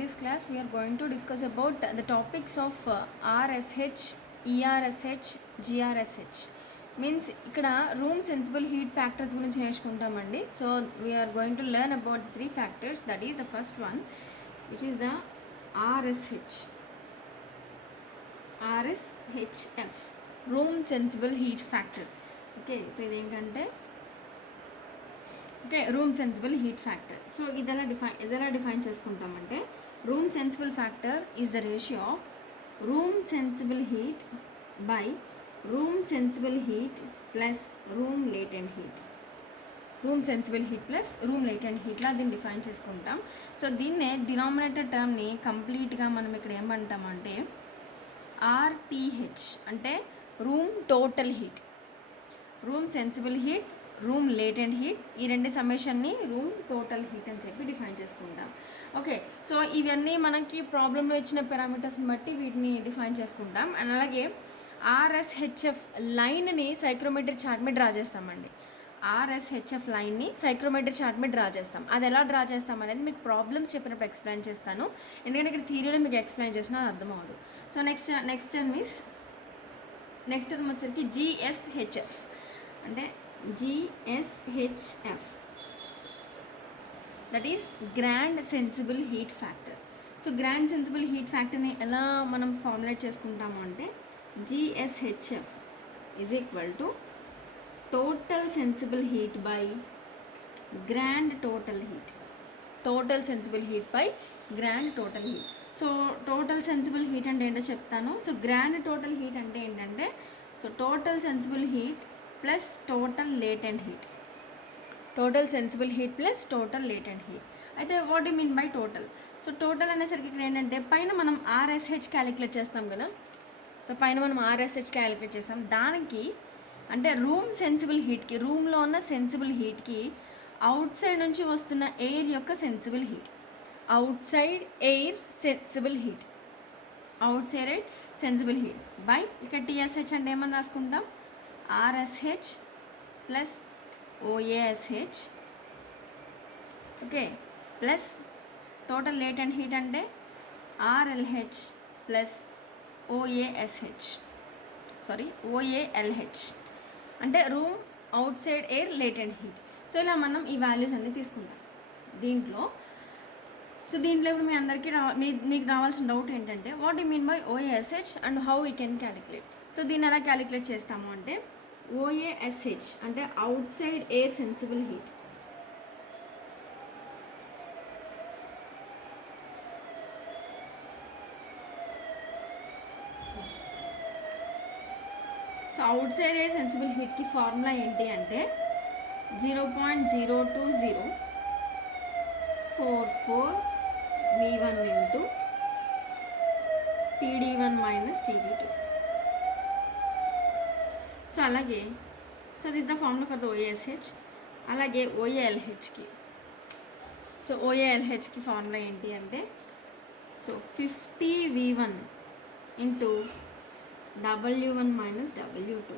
this class we are going to discuss about the topics of RSH, ERSH, GRSH. Means ఇక్కడ room sensible heat factors గురించి నేర్చుకుంటామండి. So we are going to learn about 3 factors. That is the first one which is the RSH. RSHF, room sensible heat factor. Okay, so ఇదేంటంటే room sensible heat factor. So ఇది ఎలా define చేసుకుంటామంటే room sensible factor is the ratio of room sensible heat by room sensible heat plus room latent heat. Room sensible heat plus room latent హీట్లా దీన్ని define చేసుకుంటాం. So దీన్నే denominator టర్మ్ని కంప్లీట్గా మనం ఇక్కడ ఏమంటామంటే RTH అంటే room total heat. Room sensible heat, room latent heat, ఈ రెండు సమ్మేషన్ని రూమ్ టోటల్ హీట్ అని చెప్పి డిఫైన్ చేసుకుంటాం. ఓకే, సో ఇవన్నీ మనకి ప్రాబ్లంలో ఇచ్చిన పారామీటర్స్ని బట్టి వీటిని డిఫైన్ చేసుకుంటాం. అండ్ అలాగే RSHF లైన్ని సైక్రోమెట్రీ చార్ట్ మీద డ్రా చేస్తామండి. RSHF లైన్ని సైక్రోమెట్రీ చార్ట్ మీద డ్రా చేస్తాం. అది ఎలా డ్రా చేస్తాం అనేది మీకు ప్రాబ్లమ్స్ చెప్పినప్పుడు ఎక్స్ప్లెయిన్ చేస్తాను, ఎందుకంటే ఇక్కడ థియరీలో మీకు ఎక్స్ప్లెయిన్ చేసినా అర్థం అవ్వదు. సో నెక్స్ట్ టర్మ్ వచ్చేసరికి GSHF అంటే GSHF, that is grand sensible heat factor. So grand sensible heat ఫ్యాక్టర్ని ఎలా మనం ఫార్ములేట్ చేసుకుంటాము అంటే GSHF is equal to total sensible heat by grand total heat. Total sensible heat by grand total heat. So total sensible heat అంటే ఏంటో చెప్తాను. So grand total heat అంటే ఏంటంటే so total sensible heat plus total latent heat. Total sensible heat plus total latent heat. అయితే what you mean by total? So total అనేసరికి ఇక్కడ ఏంటంటే పైన మనం RSH క్యాలిక్యులేట్ చేస్తాం కదా. సో పైన మనం RSH క్యాలిక్యులేట్ చేస్తాం. దానికి అంటే రూమ్ సెన్సిబుల్ హీట్కి, రూమ్లో ఉన్న సెన్సిబుల్ హీట్కి అవుట్ సైడ్ నుంచి వస్తున్న ఎయిర్ యొక్క sensible heat. Out side air sensible heat, out side sensible heat by ఇక్కడ TSH అంటే ఏమని రాసుకుంటాం RSH plus OASH. Okay, plus total latent heat అంటే RLH ప్లస్ OALH అంటే room out side air latent heat. So ఇలా మనం ఈ values అన్నీ తీసుకుంటాం దీంట్లో. సో దీంట్లో ఇప్పుడు మీ అందరికీ మీకు రావాల్సిన డౌట్ ఏంటంటే what you mean by OASH and how we can calculate. So దీన్ని ఎలా క్యాలిక్యులేట్ చేస్తాము అంటే OASH అంటే outside air sensible heat. So outside air sensible హీట్కి ఫార్ములా ఏంటి అంటే 0.0204 V1 into TD1 minus TD2. So అలాగే this the formula for the OASH. అలాగే OALHకి, సో OALHకి ఫార్ములా ఏంటి అంటే so 50 V1 into W1 minus W2.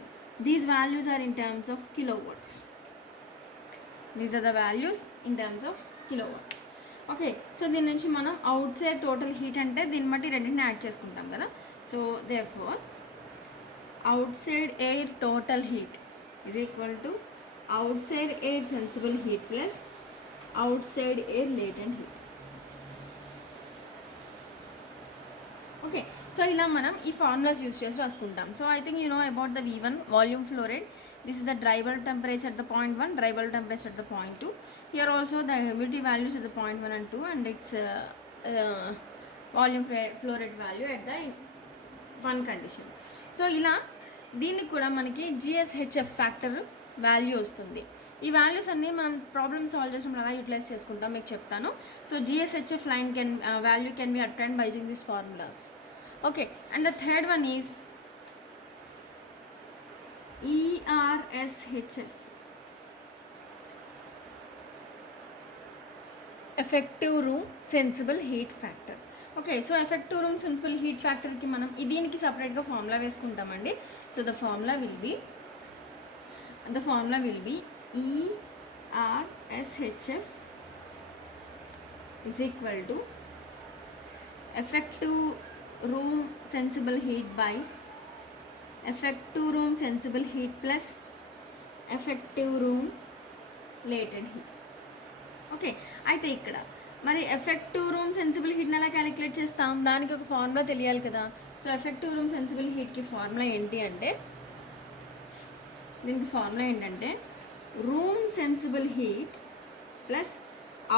These values are in terms of kilowatts. These are the values in terms of kilowatts. Okay, so దీని నుంచి మనం out side total heat అంటే దీన్ని బట్టి రెండింటిని యాడ్ చేసుకుంటాం కదా. So therefore out side air total heat is equal to out side air sensible heat plus out side air latent heat. Okay, so ఇలా మనం ఈ ఫార్ములాస్ యూస్ చేసి రాసుకుంటాం. So I think you know about the V1 volume flow rate. This is the dry bulb temperature at the point 1, dry bulb temperature at the point 2. Here also the humidity values at the point 1 and 2 and its volume flow rate value at the 1 condition. So ఇలా దీనికి కూడా మనకి GSHF factor value వస్తుంది. ఈ values అన్నీ మనం problem solve చేసినప్పుడు అలా యూటిలైజ్ చేసుకుంటాం, మీకు చెప్తాను. So GSHF line value can be obtained by using this formulas. Okay, and the third one is ERSHF, effective room sensible heat factor. Okay, so effective room sensible heat ఫ్యాక్టర్కి మనం దీనికి సపరేట్గా formula వేసుకుంటామండి. So the formula will be ERSHF is equal to effective room sensible heat by effective room sensible heat plus effective room latent heat. Okay, అయితే ఇక్కడ మరి effective room sensible హీట్ని ఎలా calculate చేస్తాం, దానికి ఒక ఫార్ములా తెలియాలి కదా. సో ఎఫెక్టివ్ రూమ్ సెన్సిబుల్ హీట్కి ఫార్ములా ఏంటి అంటే, దీనికి ఫార్ములా ఏంటంటే room sensible heat plus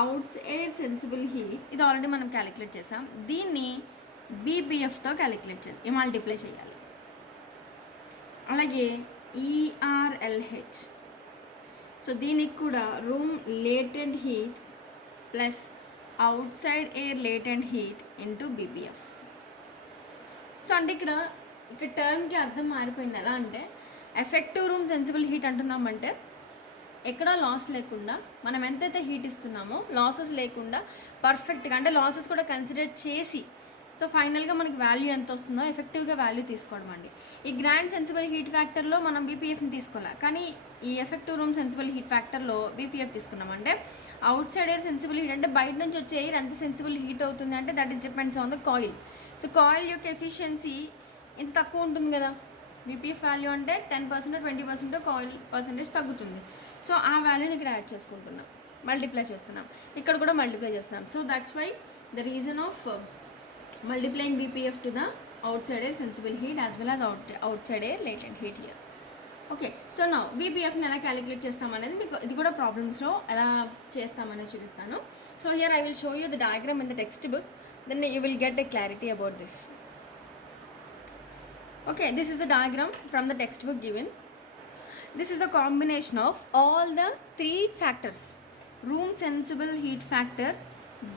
outside air sensible heat. ఇది ఆల్రెడీ మనం క్యాలిక్యులేట్ చేసాం. దీన్ని బీపీఎఫ్తో క్యాలిక్యులేట్ చేసి మల్టిప్లై చేయాలి. అలాగే ఈఆర్ఎల్హెచ్, సో దీనికి కూడా room latent heat plus out side air latent heat into BPF. So అంటే ఇక్కడ టర్మ్కి అర్థం మారిపోయింది. ఎలా అంటే ఎఫెక్టివ్ రూమ్ సెన్సిబుల్ హీట్ అంటున్నామంటే ఎక్కడా లాస్ లేకుండా మనం ఎంతైతే హీట్ ఇస్తున్నామో లాసెస్ లేకుండా పర్ఫెక్ట్గా, అంటే లాసెస్ కూడా కన్సిడర్ చేసి, సో ఫైనల్గా మనకి వాల్యూ ఎంత వస్తుందో ఎఫెక్టివ్గా వాల్యూ తీసుకోవడం అండి. ఈ గ్రాండ్ సెన్సిబుల్ హీట్ ఫ్యాక్టర్లో మనం బీపీఎఫ్ని తీసుకోవాలి, కానీ ఈ ఎఫెక్టివ్ రూమ్ సెన్సిబుల్ హీట్ ఫ్యాక్టర్లో బీపీఎఫ్ తీసుకున్నాం. అంటే outside air sensible heat అంటే బయట నుంచి వచ్చే ఎయిర్ ఎంత సెన్సిబుల్ హీట్ అవుతుంది అంటే that is depends on the coil. So coil యొక్క ఎఫిషియన్సీ ఇంత తక్కువ ఉంటుంది కదా, బీపీఎఫ్ వాల్యూ అంటే 10% 20% కాయిల్ పర్సంటేజ్ తగ్గుతుంది. సో ఆ వాల్యూని ఇక్కడ యాడ్ చేసుకుంటున్నాం, మల్టిప్లై చేస్తున్నాం, ఇక్కడ కూడా మల్టిప్లై చేస్తున్నాం. So that's why the reason of multiplying BPF to the outside air sensible heat as well as outside air latent heat here. Okay, so నా బీపీఎఫ్ని ఎలా క్యాలిక్యులేట్ చేస్తామనేది మీకు ఇది కూడా ప్రాబ్లమ్స్లో ఎలా చేస్తామనేది చూపిస్తాను. So here I will show you the diagram in the textbook, then you will get a clarity about this. Okay, this is the diagram from the textbook given. This is a combination of all the three factors: room sensible heat factor,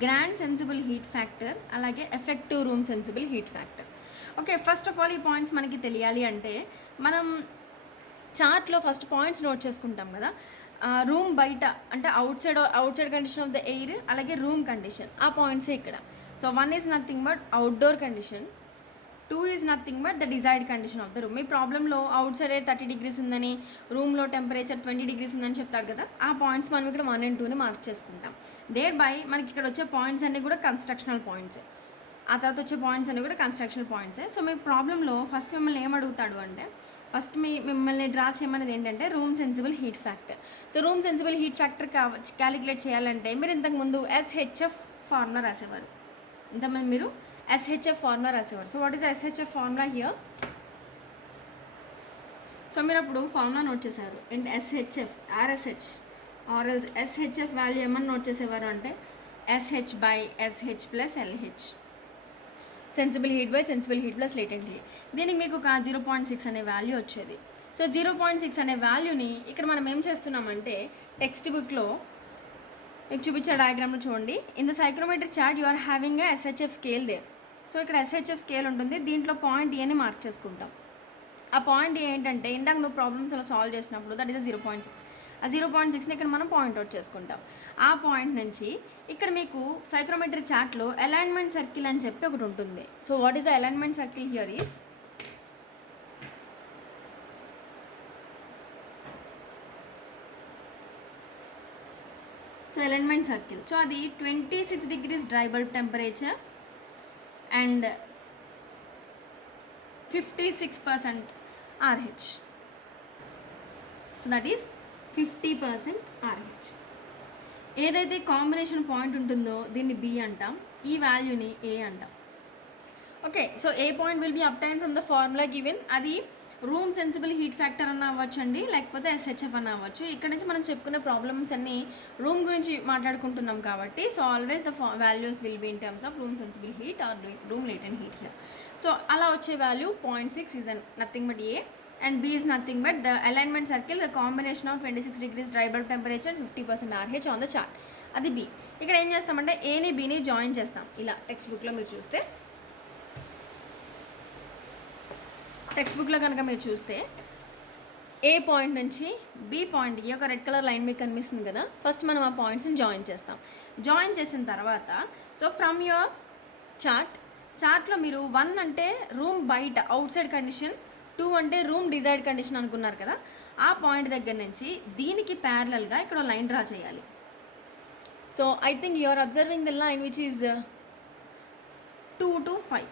grand sensible heat factor, alage effective room sensible heat factor. Okay, first of all ఈ points మనకి తెలియాలి అంటే మనం చార్ట్లో first points note చేసుకుంటాం కదా. Room బయట అంటే outside condition of the air, అలాగే రూమ్ కండిషన్, ఆ పాయింట్సే ఇక్కడ. So 1 is nothing but outdoor condition, 2 is nothing but the desired condition of the room. మీ ప్రాబ్లంలో అవుట్ సైడ్ 30 degrees ఉందని, రూమ్లో టెంపరేచర్ 20 degrees ఉందని చెప్తాడు కదా, ఆ పాయింట్స్ మనం ఇక్కడ 1 and 2ని మార్క్ చేసుకుంటాం. దేర్ బై మనకి ఇక్కడ వచ్చే పాయింట్స్ అన్నీ కూడా కన్స్ట్రక్షనల్ పాయింట్సే, ఆ తర్వాత వచ్చే పాయింట్స్ అన్నీ కూడా కన్స్ట్రక్షనల్ పాయింట్సే. సో మీ ప్రాబ్లంలో ఫస్ట్ మిమ్మల్ని ఏమడుగుతాడు అంటే, ఫస్ట్ మిమ్మల్ని డ్రా చేయమనేది ఏంటంటే room sensible heat factor. So room sensible heat factor calculate చేయాలంటే మీరు ఇంతకుముందు ఎస్హెచ్ఎఫ్ ఫార్ములా రాసేవారు, ఇంతమంది మీరు SHF formula రాసేవారు. So what is SHF formula here? So మీరు అప్పుడు ఫార్ములా నోట్ చేసేవారు and SHF RSH or else SHF value ఏమని నోట్ చేసేవారు అంటే SH by SH plus LH, sensible heat by sensible heat plus latent heat. దీనికి మీకు ఒక 0.6 అనే వాల్యూ వచ్చేది. సో 0.6 అనే వాల్యూని ఇక్కడ మనం ఏం చేస్తున్నామంటే టెక్స్ట్ బుక్లో మీకు చూపించే డయాగ్రామ్లో చూడండి. In the psychrometer chart you are having a SHF scale there. So ఇక్కడ SHF స్కేల్ ఉంటుంది, దీంట్లో పాయింట్ ఏని మార్క్ చేసుకుంటాం. ఆ పాయింట్ ఏంటంటే ఇందాక నువ్వు ప్రాబ్లమ్స్ అలా సాల్వ్ చేసినప్పుడు దట్ ఈస్ 0.6. ఆ 0.6ని ఇక్కడ మనం పాయింట్ అవుట్ చేసుకుంటాం. ఆ పాయింట్ నుంచి ఇక్కడ మీకు సైక్రోమీటర్ చార్ట్లో అలైన్మెంట్ సర్కిల్ అని చెప్పి ఒకటి ఉంటుంది. So what is the alignment circle here is, so alignment circle, so అది 26 degrees dry bulb temperature and 56% RH. So that is 50% RH. ఏదైతే కాంబినేషన్ పాయింట్ ఉంటుందో దీన్ని B అంటాం, ఈ వాల్యూని A అంటాం. Okay, so A point will be obtain from the formula given. అది room sensible heat factor అన్న అవ్వచ్చు అండి, లేకపోతే SHF అన్న అవ్వచ్చు. ఇక్కడ నుంచి మనం చెప్పుకునే ప్రాబ్లమ్స్ అన్నీ రూమ్ గురించి మాట్లాడుకుంటున్నాం కాబట్టి so always the values will be in terms of room sensible heat are room latent heat here. So అలా వచ్చే value 0.6 is nothing but A and B is nothing but the alignment circle, the combination of 26 degrees dry bulb temperature 50% RH on the chart. అది B. ఇక్కడ ఏం చేస్తామంటే Aని Bని join చేస్తాం. ఇలా టెక్స్ట్ బుక్లో మీరు చూస్తే, టెక్స్ట్ బుక్లో కనుక మీరు చూస్తే ఏ పాయింట్ నుంచి B పాయింట్, ఈ యొక్క రెడ్ కలర్ లైన్ మీకు కనిపిస్తుంది కదా, ఫస్ట్ మనం ఆ పాయింట్స్ని జాయిన్ చేస్తాం. జాయిన్ చేసిన తర్వాత సో ఫ్రమ్ యువర్ చార్ట్లో మీరు 1 అంటే రూమ్ బయట అవుట్ సైడ్ కండిషన్, 2 అంటే రూమ్ డిజైర్డ్ కండిషన్ అనుకున్నారు కదా, ఆ పాయింట్ దగ్గర నుంచి దీనికి ప్యారలల్గా ఇక్కడ లైన్ డ్రా చేయాలి. So I think you are observing the line which is 2 to 5.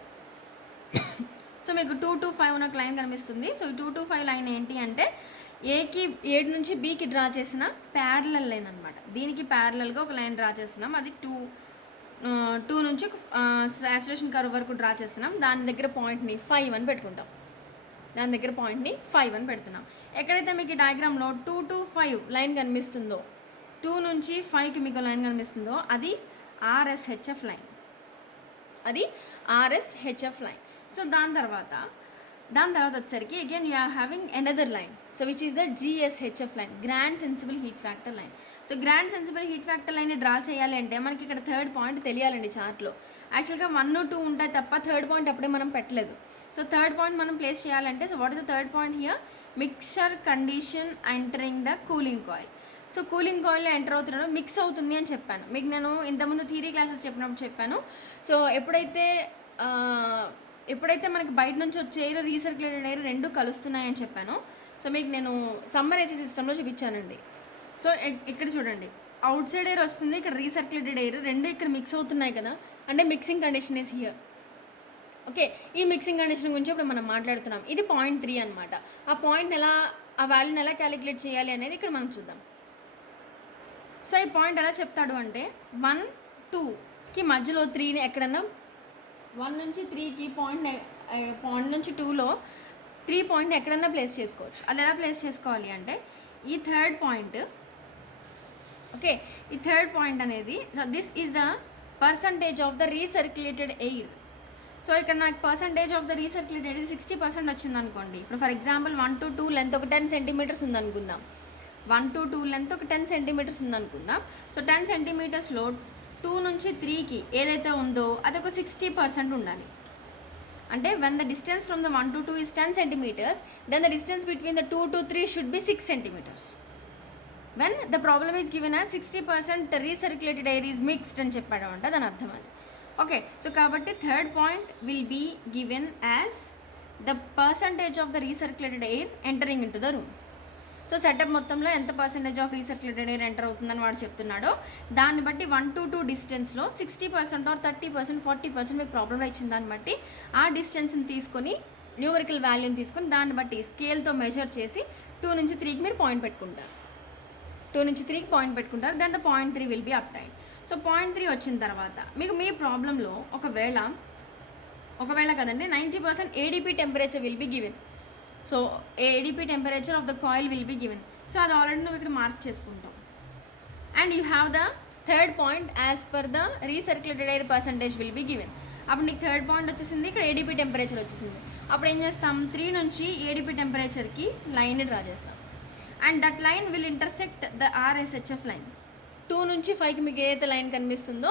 సో మీకు 2 to 5 ఉన్న ఒక లైన్ కనిపిస్తుంది. సో 2 to 5 లైన్ ఏంటి అంటే ఏ నుంచి బీకి డ్రా చేసిన ప్యారలల్ లైన్ అనమాట. దీనికి ప్యారలల్గా ఒక లైన్ డ్రా చేస్తున్నాం. అది 2 నుంచి సాచురేషన్ కర్వ్ వరకు డ్రా చేస్తున్నాం. దాని దగ్గర పాయింట్ని 5 అని పెట్టుకుంటాం. దాని దగ్గర పాయింట్ని 5 అని పెడుతున్నాం. ఎక్కడైతే మీకు ఈ డయాగ్రామ్లో 2 to 5 లైన్ కనిపిస్తుందో, 2 నుంచి 5కి మీకు లైన్ కనిపిస్తుందో అది RSHF లైన్. అది RSHF లైన్. సో దాని తర్వాత వచ్చేసరికి again you are having another line. So which is the GSHF line, grand sensible heat factor line. So grand sensible heat factor line draw చేయాలి అంటే మనకి ఇక్కడ థర్డ్ పాయింట్ తెలియాలండి చార్ట్లో. యాక్చువల్గా 1, 2 ఉంటాయి తప్ప థర్డ్ పాయింట్ అప్పుడే మనం పెట్టలేదు. సో థర్డ్ పాయింట్ మనం ప్లేస్ చేయాలంటే, so what is the third point here? Mixture condition entering the cooling coil. So cooling కాయిల్లో ఎంటర్ అవుతున్నాడు, మిక్స్ అవుతుంది అని చెప్పాను మీకు. నేను ఇంతకుముందు థియరీ క్లాసెస్ చెప్పినప్పుడు చెప్పాను. సో ఎప్పుడైతే మనకి బయట నుంచి వచ్చే ఎయిర్, రీసర్క్యులేటెడ్ ఎయిర్ రెండు కలుస్తున్నాయని చెప్పాను. సో మీకు నేను సమ్మర్ ఏసీ సిస్టంలో చూపించానండి. సో ఇక్కడ చూడండి, అవుట్ సైడ్ ఎయిర్ వస్తుంది, ఇక్కడ రీసర్క్యులేటెడ్ ఎయిర్, రెండు ఇక్కడ మిక్స్ అవుతున్నాయి కదా, అంటే mixing condition is here. Okay, ఈ మిక్సింగ్ కండిషన్ గురించి ఇప్పుడు మనం మాట్లాడుతున్నాం. ఇది 0.3 అనమాట. ఆ వాల్యూని ఎలా క్యాలిక్యులేట్ చేయాలి అనేది ఇక్కడ మనం చూద్దాం. సో ఈ పాయింట్ ఎలా చెప్తాడు అంటే 1, 2కి మధ్యలో 3ని ఎక్కడన్నా 1 నుంచి 3కి పాయింట్ నుంచి 2లో 3 పాయింట్ని ఎక్కడన్నా ప్లేస్ చేసుకోవచ్చు. అది ఎలా ప్లేస్ చేసుకోవాలి అంటే ఈ థర్డ్ పాయింట్, ఓకే, ఈ థర్డ్ పాయింట్ అనేది this is the percentage of the recirculated air. So ఇక్కడ నాకు percentage of the recirculated air 60% వచ్చింది అనుకోండి. ఇప్పుడు ఫర్ ఎగ్జాంపుల్ 1 to 2 లెంత్ ఒక 10 సెంటీమీటర్స్ ఉందనుకుందాం. 1 to 2 లెంత్ ఒక 10 సెంటీమీటర్స్ ఉందనుకుందాం. సో 10 సెంటీమీటర్స్లో 2 నుంచి 3కి ఏదైతే ఉందో అది ఒక 60% ఉండాలి. అంటే when the distance from the 1 to 2 is 10 centimeters, then the distance between the 2 to 3 should be 6 centimeters. When the problem is given as 60% recirculated air is mixed అని చెప్పాడు అంటే దాని అర్థం అది. ఓకే, సో కాబట్టి third point will be given as the percentage of the recirculated air entering into the room. So setup మొత్తంలో ఎంత percentage of recirculated air enter అవుతుందని వాడు చెప్తున్నాడో దాన్ని బట్టి 1 to 2 డిస్టెన్స్లో 60% ఆర్ 30%, 40% మీకు ప్రాబ్లంలో ఇచ్చిన దాన్ని బట్టి ఆ డిస్టెన్స్ని తీసుకొని న్యూమరికల్ వాల్యూని తీసుకొని దాన్ని బట్టి స్కేల్తో మెజర్ చేసి 2 నుంచి 3కి మీరు పాయింట్ పెట్టుకుంటారు. 2 నుంచి 3కి పాయింట్ పెట్టుకుంటారు. Then the 0.3 will be obtain. So 0.3 వచ్చిన తర్వాత మీకు మీ ప్రాబ్లంలో ఒకవేళ కదండి 90% ADP temperature will be given. So ADP temperature of the coil will be given. So అది ఆల్రెడీ నువ్వు ఇక్కడ మార్క్ చేసుకుంటాం. And you have the third point as per the recirculated air percentage will be given. అప్పుడు నీకు third point వచ్చేసింది, ఇక్కడ ADP temperature వచ్చేసింది. అప్పుడు ఏం చేస్తాం, 3 నుంచి ADP టెంపరేచర్కి లైన్ డ్రా చేస్తాం. And that line will intersect the RSHF line. 2 నుంచి 5కి మీకు ఏదైతే లైన్ కనిపిస్తుందో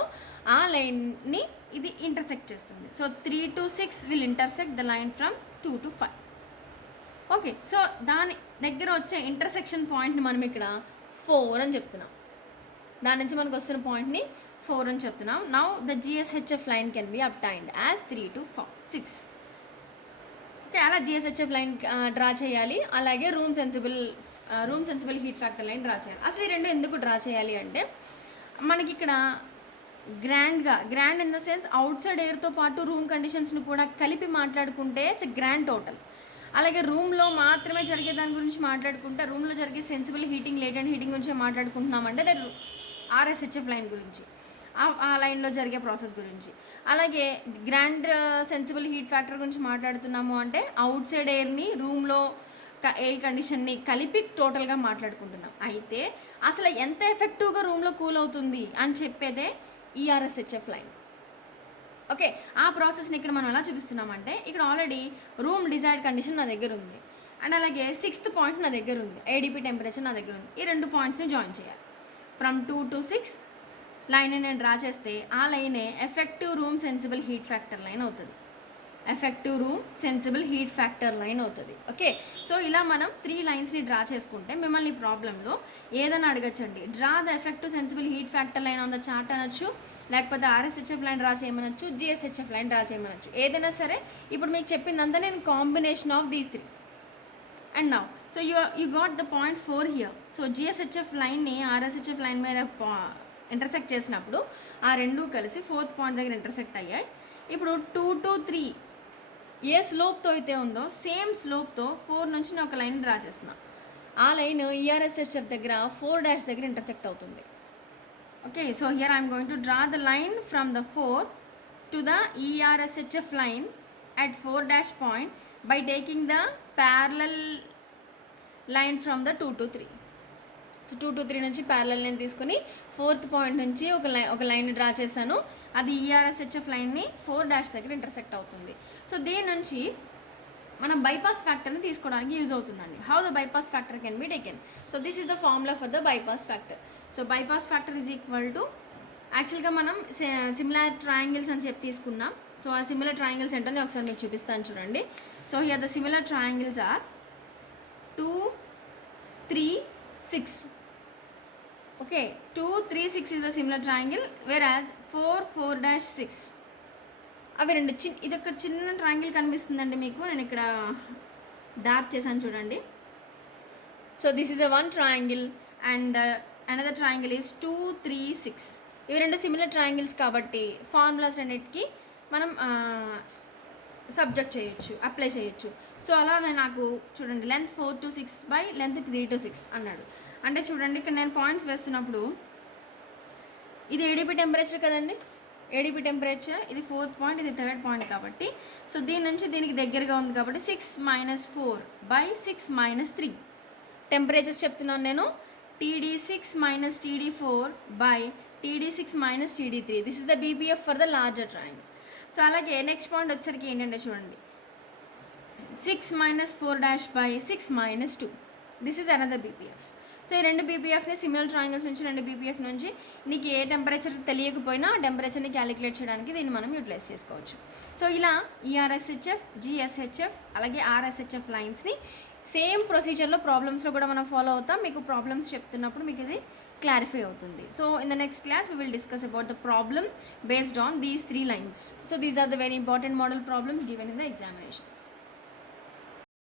ఆ లైన్ని ఇది ఇంటర్సెక్ట్ చేస్తుంది. So 3 to 6 will intersect the line from 2 to 5. Okay, so దాని దగ్గర వచ్చే ఇంటర్సెక్షన్ పాయింట్ని మనం ఇక్కడ 4 అని చెప్తున్నాం. దాని నుంచి మనకు వస్తున్న పాయింట్ని 4 అని చెప్తున్నాం. Now the GSHF line can be obtained as 3 to 6. Okay, అలా GSHF లైన్ డ్రా చేయాలి. అలాగే room sensible heat factor line draw చేయాలి. అసలు ఈ రెండు ఎందుకు డ్రా చేయాలి అంటే మనకి ఇక్కడ grand in the sense outside ఎయిర్తో పాటు రూమ్ కండిషన్స్ని కూడా కలిపి మాట్లాడుకుంటే ఇట్స్ గ్రాండ్ టోటల్. అలాగే రూమ్లో మాత్రమే జరిగే దాని గురించి మాట్లాడుకుంటే, రూమ్లో జరిగే సెన్సిబుల్ హీటింగ్, లేటెంట్ హీటింగ్ గురించి మాట్లాడుకుంటున్నామంటే అది RSHF లైన్ గురించి, ఆ లైన్లో జరిగే ప్రాసెస్ గురించి. అలాగే గ్రాండ్ సెన్సిబుల్ హీట్ ఫ్యాక్టర్ గురించి మాట్లాడుతున్నాము అంటే అవుట్ సైడ్ ఎయిర్ని, రూమ్లో ఎయిర్ కండిషన్ని కలిపి టోటల్గా మాట్లాడుకుంటున్నాం. అయితే అసలు ఎంత ఎఫెక్టివ్గా రూమ్లో కూల్ అవుతుంది అని చెప్పేదే ఈ RSHF లైన్. ఓకే, ఆ ప్రాసెస్ని ఇక్కడ మనం ఎలా చూపిస్తున్నామంటే ఇక్కడ ఆల్రెడీ రూమ్ డిజైర్డ్ కండిషన్ నా దగ్గర ఉంది. అండ్ అలాగే 6th పాయింట్ నా దగ్గర ఉంది, ADP టెంపరేచర్ నా దగ్గర ఉంది. ఈ 2 పాయింట్స్ని జాయిన్ చేయాలి. ఫ్రమ్ 2 to 6 లైన్ని నేను డ్రా చేస్తే ఆ లైనే effective room sensible heat factor line అవుతుంది. ఓకే, సో ఇలా మనం 3 లైన్స్ని డ్రా చేసుకుంటే మిమ్మల్ని ఈ ప్రాబ్లంలో ఏదైనా అడగచ్చండి. Draw the effective sensible heat factor line on the chart అనొచ్చు, లేకపోతే RSHF లైన్ డ్రా చేయమనొచ్చు, GSHF లైన్ డ్రా చేయమనొచ్చు, ఏదైనా సరే. ఇప్పుడు మీకు చెప్పిందంతా నేను combination of these 3. And now so you got the point 4 here. So GSHF లైన్ని RSHF లైన్ మీద ఇంటర్సెక్ట్ చేసినప్పుడు ఆ రెండు కలిసి 4th పాయింట్ దగ్గర ఇంటర్సెక్ట్ అయ్యాయి. ఇప్పుడు 2 to 3 ఏ స్లోప్తో అయితే ఉందో సేమ్ స్లోప్తో 4 నుంచి నేను ఒక లైన్ డ్రా చేస్తున్నా. ఆ లైన్ ఈఆర్ఎస్హెచ్ఎఫ్ దగ్గర 4 దగ్గర ఇంటర్సెక్ట్ అవుతుంది. Okay, so here I'm going to draw the line from the 4 to the ERSHF line at 4 point by taking the parallel line from the 2 to 3. So 2 to 3 నుంచి parallel line తీసుకొని 4th point నుంచి ఒక line draw చేశాను. అది ఈఆర్ఎస్హెచ్ఎఫ్ లైన్ని 4 దగ్గర intersect అవుతుంది. So దీని నుంచి మనం బైపాస్ ఫ్యాక్టర్ని తీసుకోవడానికి యూజ్ అవుతుందండి. How the bypass factor can be taken. So this is the formula for the bypass factor. So bypass factor is equal to, యాక్చువల్గా మనం సిమిలర్ ట్రయాంగిల్స్ అని చెప్పి తీసుకున్నాం. సో ఆ సిమిలర్ ట్రయాంగిల్స్ ఏంటో నేను ఒకసారి మీకు చూపిస్తాను చూడండి. So here the similar triangles are 2, 3, 6. Okay, 2, 3, 6 is the similar triangle, whereas 4, 4-6 అవి రెండు ఇది ఒక చిన్న ట్రయాంగిల్ కనిపిస్తుందండి మీకు. నేను ఇక్కడ డార్క్ చేశాను చూడండి. So this is a one triangle and another triangle is 2, 3, 6. ఇవి రెండు సిమిలర్ ట్రయాంగిల్స్ కాబట్టి ఫార్ములాస్ రెండింటికి మనం సబ్జెక్ట్ చేయొచ్చు, అప్లై చేయొచ్చు. సో అలా నాకు చూడండి, length 4 to 6 by length 3 to 6 అన్నాడు. అంటే చూడండి, ఇక్కడ నేను పాయింట్స్ వేస్తున్నప్పుడు ఇది ఏడీపీ టెంపరేచర్ కదండి, ఏడీపీ టెంపరేచర్, ఇది 4th పాయింట్, ఇది 3rd పాయింట్ కాబట్టి సో దీని నుంచి దీనికి దగ్గరగా ఉంది కాబట్టి 6 - 4 బై 6 - 3 టెంపరేచర్స్ చెప్తున్నాను నేను. TD6 - TD4 by TD6 - TD3. This is the BPF for the larger triangle. So అలాగే నెక్స్ట్ పాయింట్ వచ్చేసరికి ఏంటంటే చూడండి, 6 - 4 by 6 - 2. This is another BPF. So ఈ రెండు బీపీఎఫ్ని సిమిలర్ ట్రయాంగిల్స్ నుంచి రెండు బీపీఎఫ్ నుంచి నీకు ఏ టెంపరేచర్ తెలియకపోయినా ఆ టెంపరేచర్ని క్యాలిక్యులేట్ చేయడానికి దీన్ని మనం యూటిలైజ్ చేసుకోవచ్చు. సో ఇలా ఈఆర్ఎస్హెచ్ఎఫ్, జిఎస్హెచ్ఎఫ్ అలాగే ఆర్ఎస్హెచ్ఎఫ్ లైన్స్ని సేమ్ ప్రొసీజర్లో ప్రాబ్లమ్స్లో కూడా మనం ఫాలో అవుతాం. మీకు ప్రాబ్లమ్స్ చెప్తున్నప్పుడు మీకు ఇది క్లారిఫై అవుతుంది. So in the next class we will discuss about the problem based on these 3 lines. So these are the very important model problems given in the examinations.